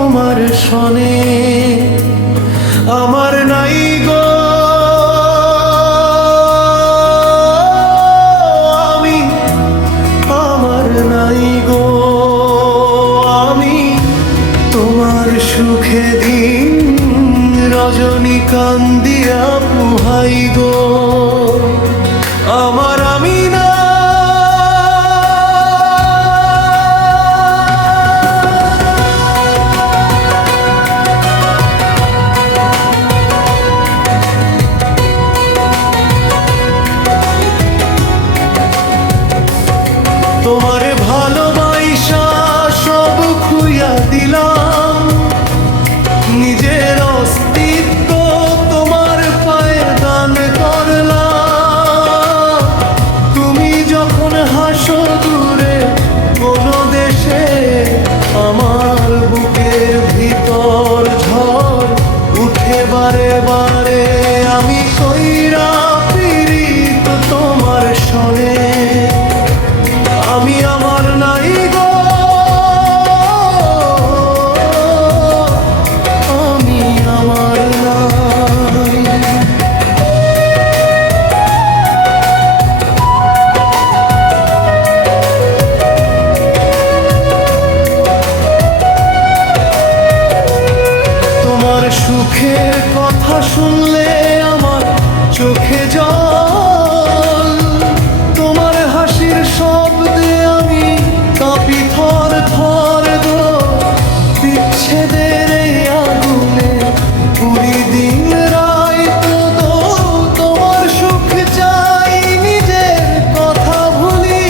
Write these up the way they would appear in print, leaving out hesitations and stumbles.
তোমার সনে আমার নাই গো। আমি আমার নাই গো। আমি তোমার সুখে দিন রজনী কান্দিয়া পুহাই গো। আমার আমি না তোমার ভালোবাসা সব খুইয়া দিলাম, নিজের অস্তিত্ব তোমার পায়ে দান করলাম। তুমি যখন হাসো দূরে কোনো দেশে, আমার বুকের ভিতর ঝড় উঠে বারে বারে। আমি কইরা পীড়িত তোমার সনে, আমি আমার নাই গো। আমি আমার নাই। তোমার সুখের কথা শুনলে আমার চোখে জল, তোমার হাসির শব্দে আমি কাঁপি থর থর গো। বিচ্ছেদের এই আগুনে পুরি দিন রাত গো। তোমার সুখ চাই নিজের কথা ভুলি,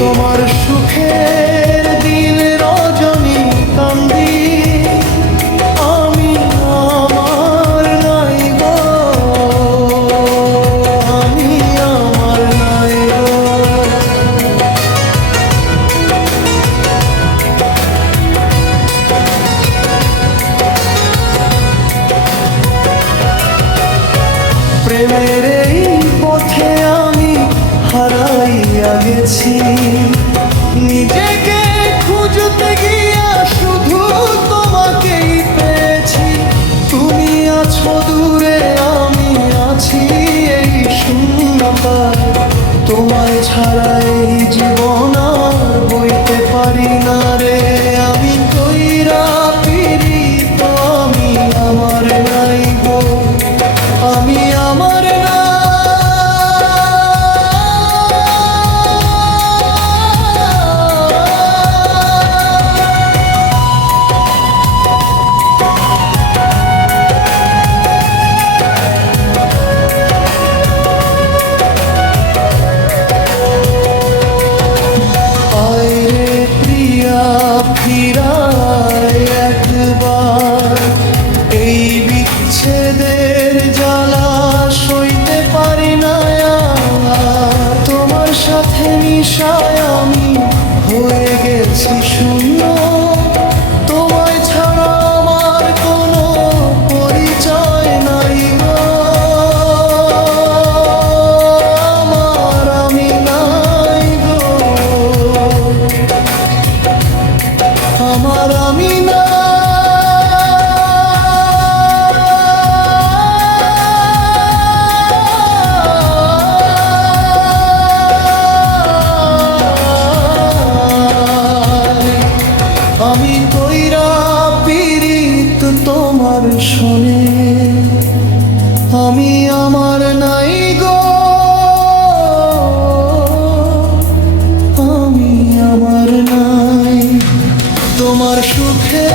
তোমার সুখের দিন রজনী কান্দি। আমি আমার নাই গো। আমি আমার নাই গো। প্রেমের এই পথে আমি হারাইয়া গেছি, নিজেকে খুঁজতে গিয়া শুধু তোমাকেই পেয়েছি। তুমি আছো দূরে, আমি আছি এই শূন্যতায়। তোমায় ছাড়া এই জীবন আর বইতে পারি না রে। আমি কইরা পীড়িত, আমি আমার নাই গো। আমি আমার না। আয় রে প্রিয়া ফিরায় একবার, এই বিচ্ছেদের জ্বালা সইতে পারি না আর। তোমার সাথে মিশায় আমি হয়ে গেছি শূন্য, তোমায় ছাড়া আমার কোনো পরিচয় নাই গো। আমার আমি নাই গো। আমার আমি নাই। আমি কইরা পীড়িত তোমার শোনে, আমি আমার নাই গো। আমি আমার নাই। তোমার সুখে